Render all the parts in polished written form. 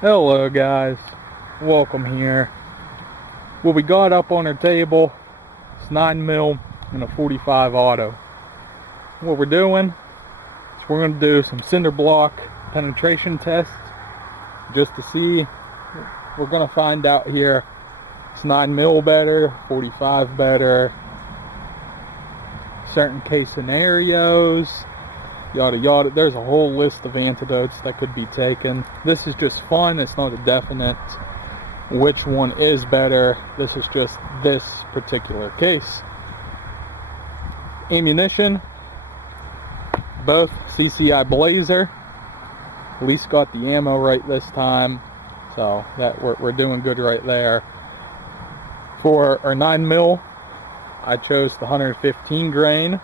Hello guys, welcome here. What we got up on our table is 9mm and a 45 auto. What we're doing is we're going to do some cinder block penetration tests just to see. We're going to find out here, it's 9mm better, 45 better, certain case scenarios, yada yada. There's a whole list of antidotes that could be taken. This is just fun. It's not a definite which one is better. This is just this particular case. Ammunition, both CCI Blazer. At least got the ammo right this time, so that we're doing good right there. For our 9mm, I chose the 115 grain.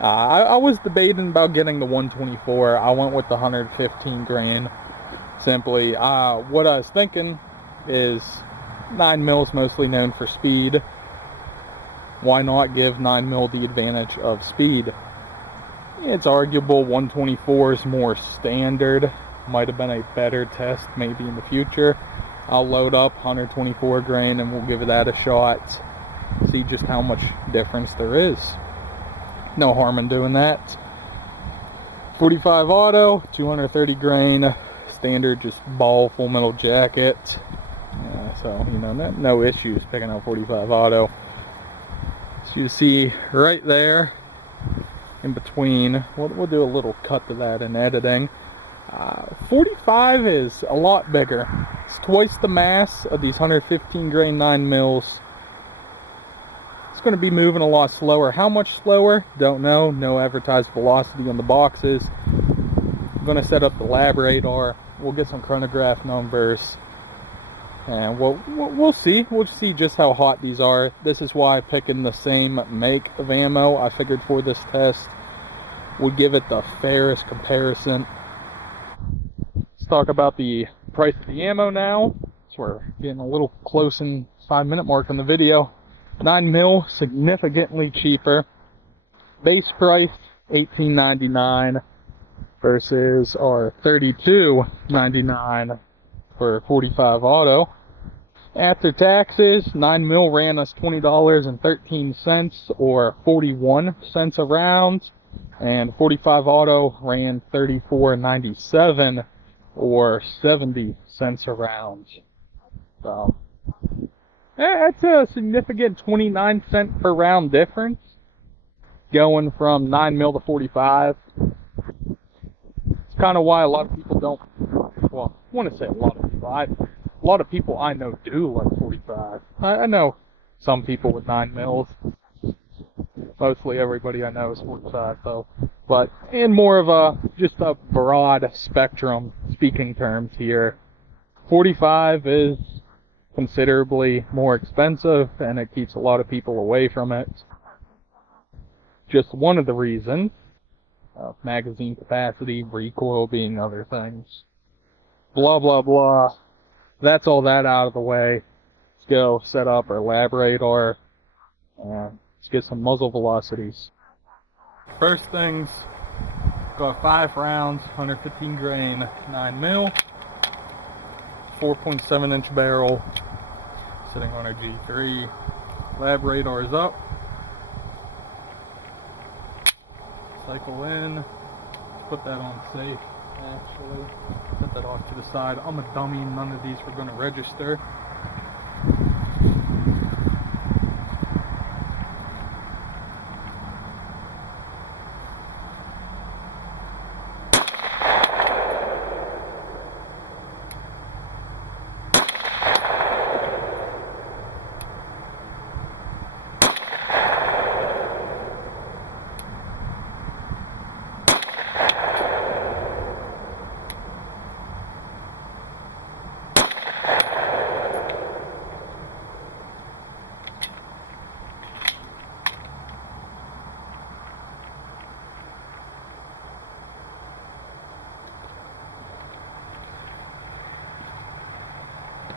I was debating about getting the 124. I went with the 115 grain. Simply, what I was thinking is 9mm is mostly known for speed. Why not give 9mm the advantage of speed? It's arguable 124 is more standard. Might have been a better test maybe in the future. I'll load up 124 grain and we'll give that a shot. See just how much difference there is. No harm in doing that. 45 auto, 230 grain, standard, just ball full metal jacket. So you know, no issues picking out 45 auto. So you see right there in between, we'll do a little cut to that in editing. 45 is a lot bigger. It's twice the mass of these 115 grain 9mm. It's going to be moving a lot slower. How much slower? Don't know. No advertised velocity on the boxes. I'm going to set up the lab radar. We'll get some chronograph numbers, and we'll see. We'll see just how hot these are. This is why picking the same make of ammo, I figured for this test would give it the fairest comparison. Let's talk about the price of the ammo now. So we're getting a little close in 5-minute mark on the video. 9mm significantly cheaper. Base price $18.99 versus our $32.99 for 45 auto. After taxes, 9mm ran us $20.13 or 41 cents a round, and 45 auto ran $34.97 or 70 cents a round. So that's a significant 29-cent per round difference going from 9mm to 45. It's kind of why a lot of people don't, well, I want to say a lot of people, a lot of people I know do like 45. I know some people with 9mm. Mostly everybody I know is 45 though. But in more of a, just a broad spectrum speaking terms here, 45 is considerably more expensive and it keeps a lot of people away from it. Just one of the reasons. Magazine capacity, recoil being other things. Blah blah blah. That's all that out of the way. Let's go set up our lab radar and let's get some muzzle velocities. First things, got 5 rounds, 115 grain, 9mm, 4.7 inch barrel, sitting on our G3. Lab radar is up. Cycle in, put that on safe, actually. Set that off to the side. I'm a dummy, none of these were going to register.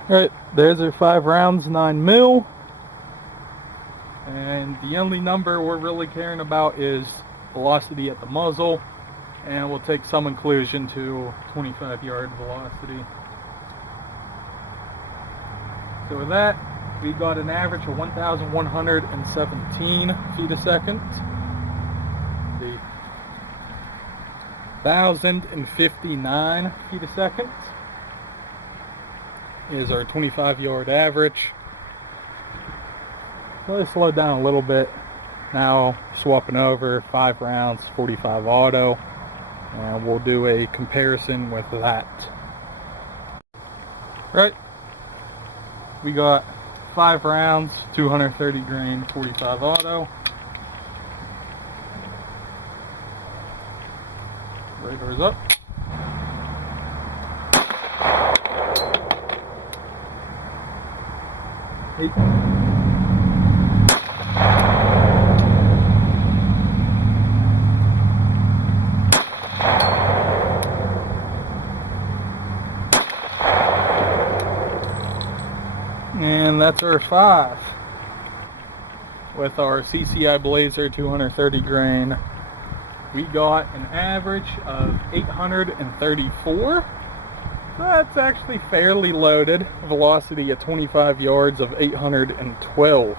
Alright, there's our 5 rounds, 9mm. And the only number we're really caring about is velocity at the muzzle. and we'll take some inclusion to 25-yard velocity. So with that, we got an average of 1,117 feet a second. The 1,059 feet a second is our 25-yard average. Let's slow down a little bit. Now swapping over 5 rounds, 45 auto, and we'll do a comparison with that. Right, we got 5 rounds, 230 grain, 45 auto. Radar's up. Hey. And that's our 5. With our CCI Blazer 230 grain, we got an average of 834. So that's actually fairly loaded. Velocity at 25 yards of 812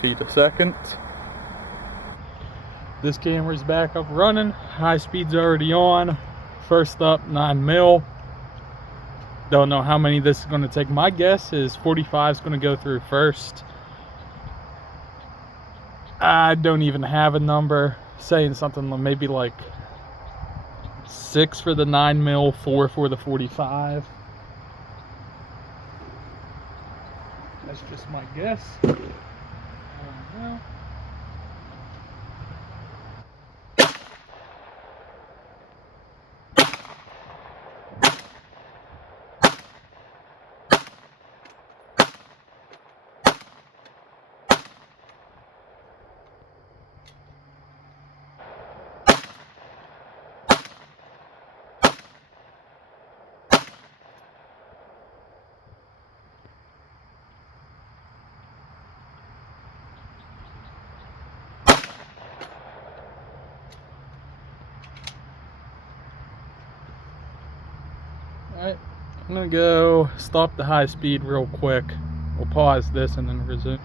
feet a second. This camera's back up running. High speed's already on. First up, 9 mil. Don't know how many this is going to take. My guess is 45 is going to go through first. I don't even have a number. Saying something maybe like 6 for the 9 mil, 4 for the 45. That's just my guess. I don't know. Alright, I'm gonna go stop the high speed real quick. We'll pause this and then resume.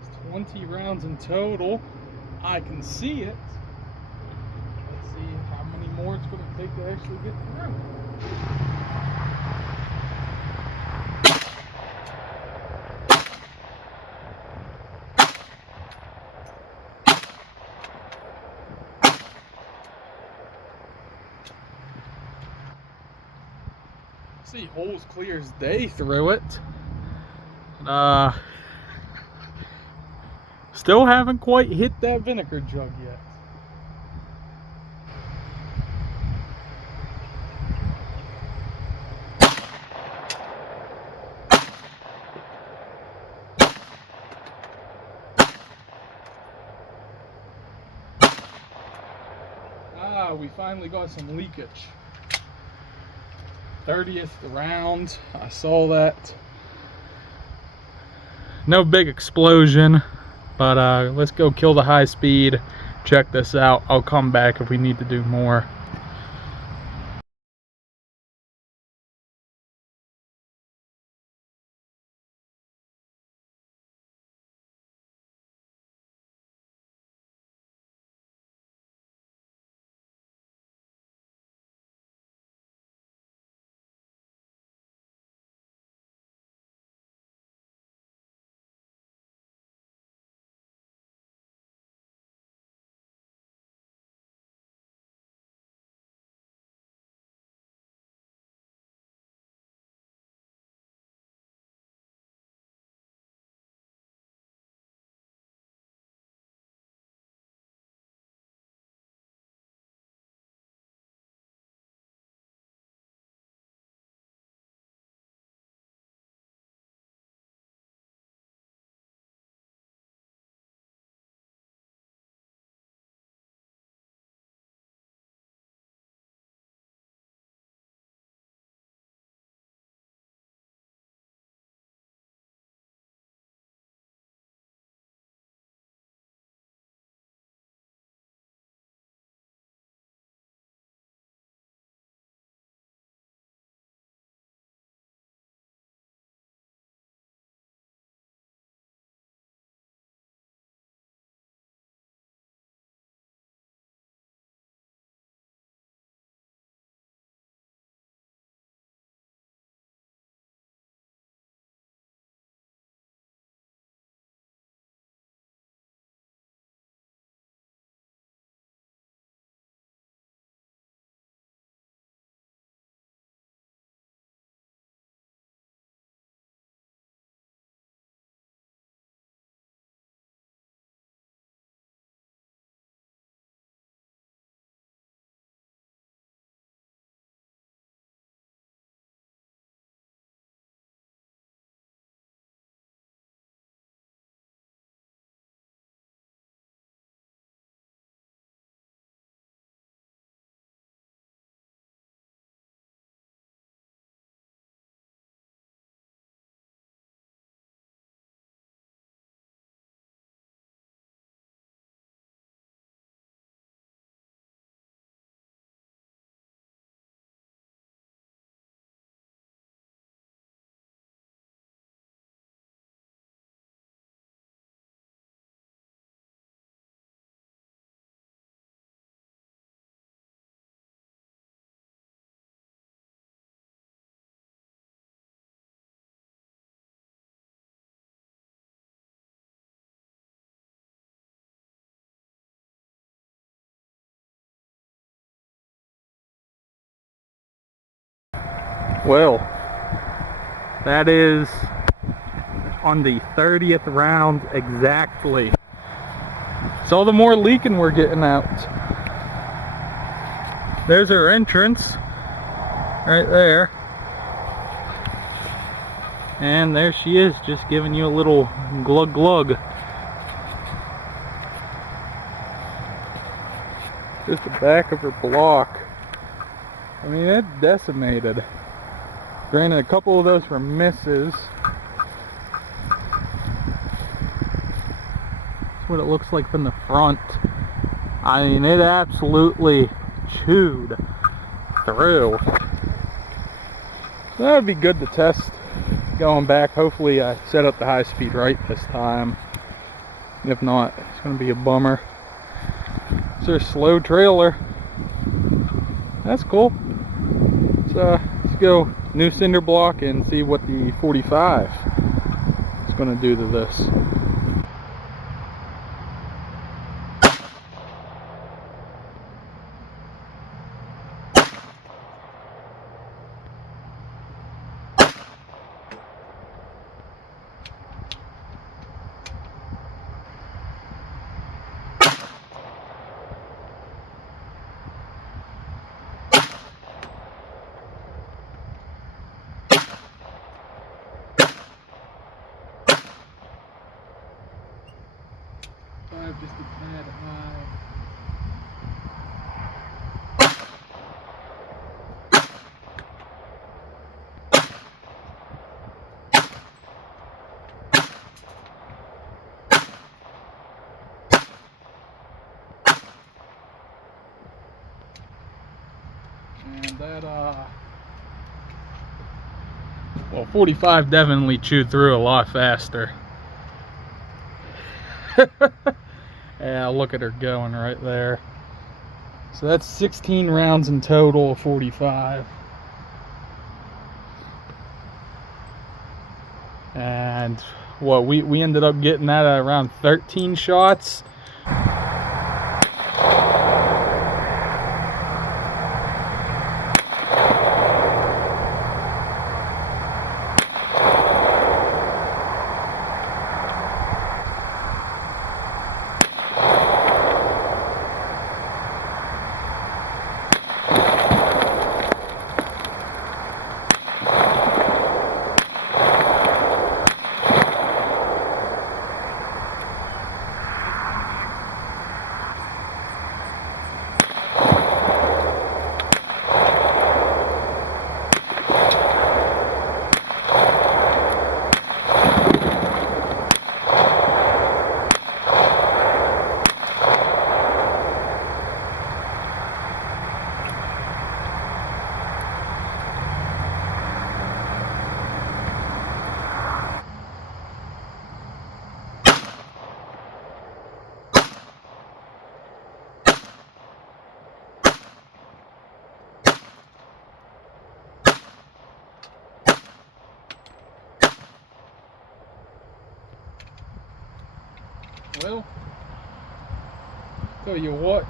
It's 20 rounds in total. I can see it. Let's see how many more it's going to take to actually get through. See, holes clear as day through it. Still haven't quite hit that vinegar jug yet. We finally got some leakage. 30th round, I saw that. No big explosion, but let's go kill the high speed, check this out. I'll come back if we need to do more. Well, that is on the 30th round exactly. So the more leaking we're getting out. There's our entrance right there. And there she is, just giving you a little glug glug. Just the back of her block. I mean, it's decimated. Granted, a couple of those were misses. That's what it looks like from the front. I mean, it absolutely chewed through. So that would be good to test going back. Hopefully I set up the high speed right this time. If not, it's going to be a bummer. It's a slow trailer. That's cool. So let's go new cinder block and see what the 45 is going to do to this. Just a tad high. And that well, 45 definitely chewed through a lot faster. Yeah, look at her going right there. So that's 16 rounds in total of 45. And what we ended up getting that at around 13 shots. Well, tell you what,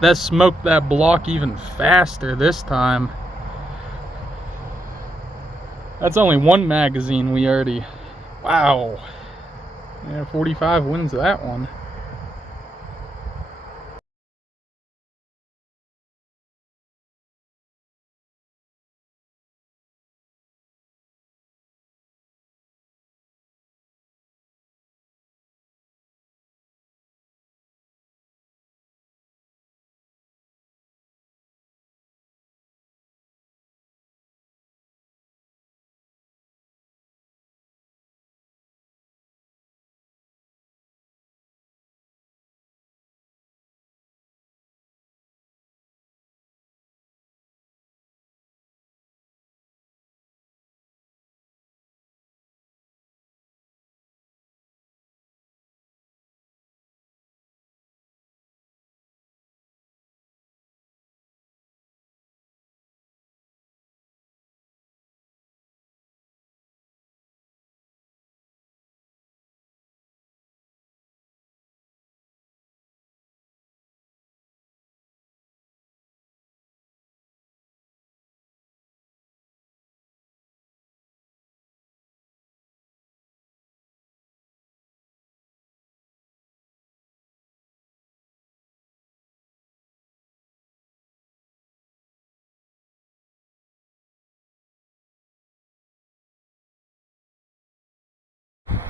that smoked that block even faster this time. That's only one magazine we already, wow. Yeah, 45 wins that one.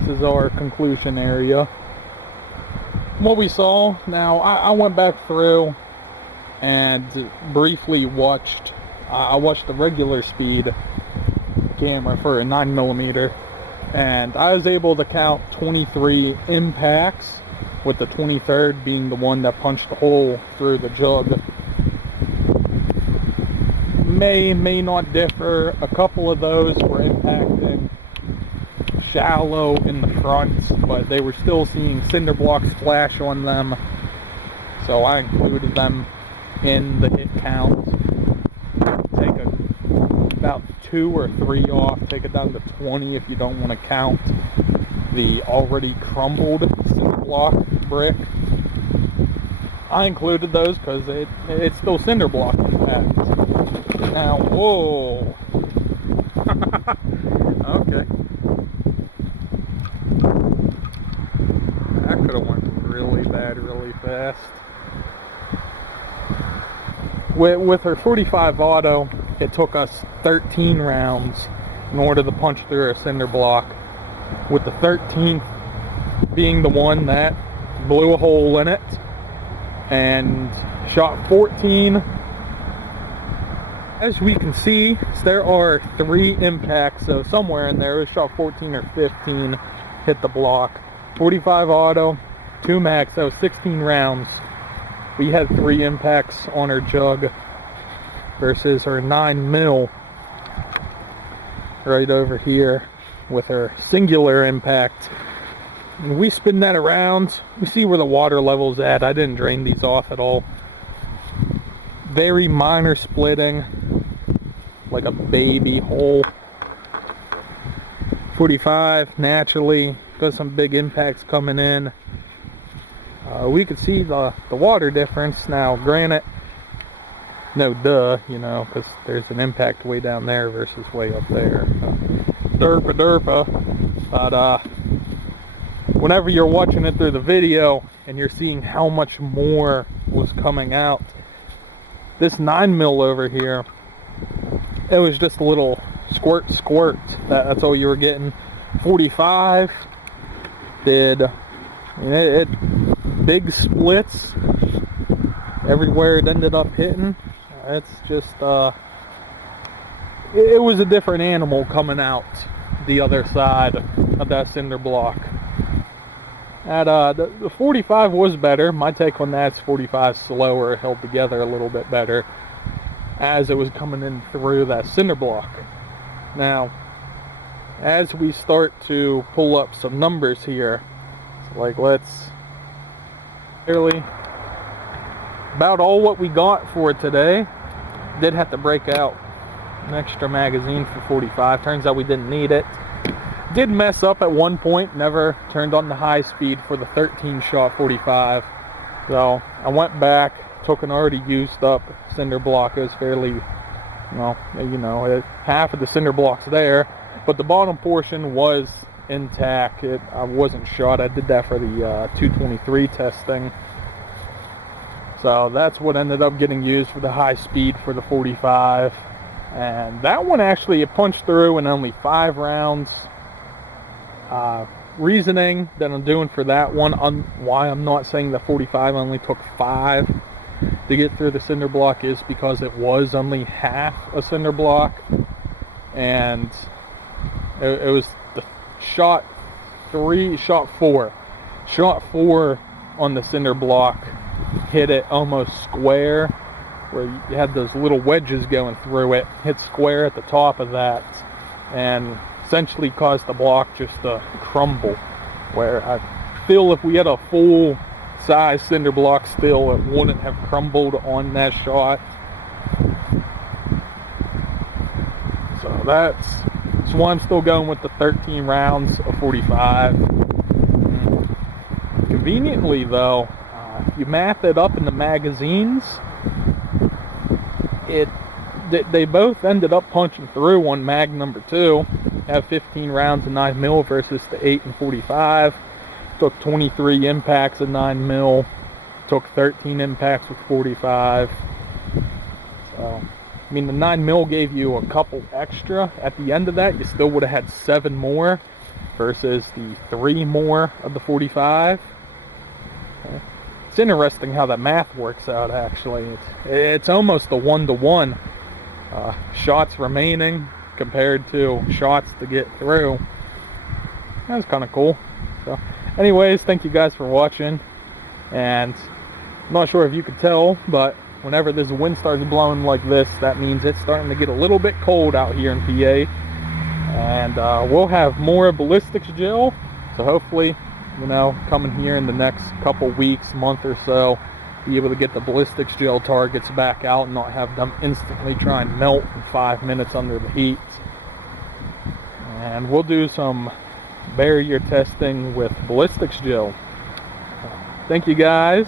is our conclusion area. What we saw, now I went back through and briefly watched, I watched the regular speed camera for a 9mm, and I was able to count 23 impacts, with the 23rd being the one that punched a hole through the jug. May not differ. A couple of those were impacting shallow in the front, but they were still seeing cinder blocks flash on them, so I included them in the hit count. Take about 2 or 3 off, take it down to 20 if you don't want to count the already crumbled cinder block brick. I included those because it's still cinder block impact. Now, whoa. Okay. That could have went really bad really fast. With her 45 auto, it took us 13 rounds in order to punch through a cinder block, with the 13th being the one that blew a hole in it, and shot 14. As we can see, there are 3 impacts, so somewhere in there it was shot 14 or 15 hit the block. 45 auto, 2 max, so 16 rounds. We had 3 impacts on her jug versus her 9mm right over here with her singular impact. And we spin that around, we see where the water level's at. I didn't drain these off at all. Very minor splitting, like a baby hole. 45 naturally got some big impacts coming in. We could see the water difference. Now granted, no duh, you know, because there's an impact way down there versus way up there. Derpa. But whenever you're watching it through the video and you're seeing how much more was coming out, this 9mm over here, it was just a little squirt. That's all you were getting. 45 did, it big splits everywhere it ended up hitting. It's just it was a different animal coming out the other side of that cinder block. The 45 was better. My take on that's 45 slower, held together a little bit better as it was coming in through that cinder block. Now, as we start to pull up some numbers here, so like let's clearly about all what we got for today. Did have to break out an extra magazine for 45. Turns out we didn't need it. Did mess up at one point, never turned on the high speed for the 13 shot 45. So I went back, took an already used up cinder block. It was fairly, well, you know, half of the cinder block's there, but the bottom portion was intact. I wasn't shot. I did that for the 223 testing. So that's what ended up getting used for the high speed for the 45. And that one actually, it punched through in only 5 rounds. Reasoning that I'm doing for that one, why I'm not saying the 45 only took 5 to get through the cinder block, is because it was only half a cinder block. And it was the shot 4 on the cinder block hit it almost square, where you had those little wedges going through it, hit square at the top of that, and essentially caused the block just to crumble. Where I feel if we had a full size cinder block still, it wouldn't have crumbled on that shot. So that's why I'm still going with the 13 rounds of 45. Conveniently though, if you math it up in the magazines, they both ended up punching through on mag number 2. Have 15 rounds of 9mm versus the 8 and 45. Took 23 impacts of 9mm. Took 13 impacts with 45. So, I mean, the 9mm gave you a couple extra. At the end of that, you still would have had 7 more. versus the 3 more of the 45. Okay. It's interesting how that math works out, actually. It's almost a 1-to-1 shots remaining compared to shots to get through. That's kind of cool. So anyways, thank you guys for watching, and I'm not sure if you could tell, but whenever this wind starts blowing like this, that means it's starting to get a little bit cold out here in PA. And we'll have more ballistics gel, so hopefully, you know, coming here in the next couple weeks, month or so, be able to get the ballistics gel targets back out and not have them instantly try and melt in 5 minutes under the heat. And we'll do some barrier testing with ballistics gel. Thank you guys,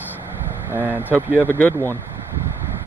and hope you have a good one.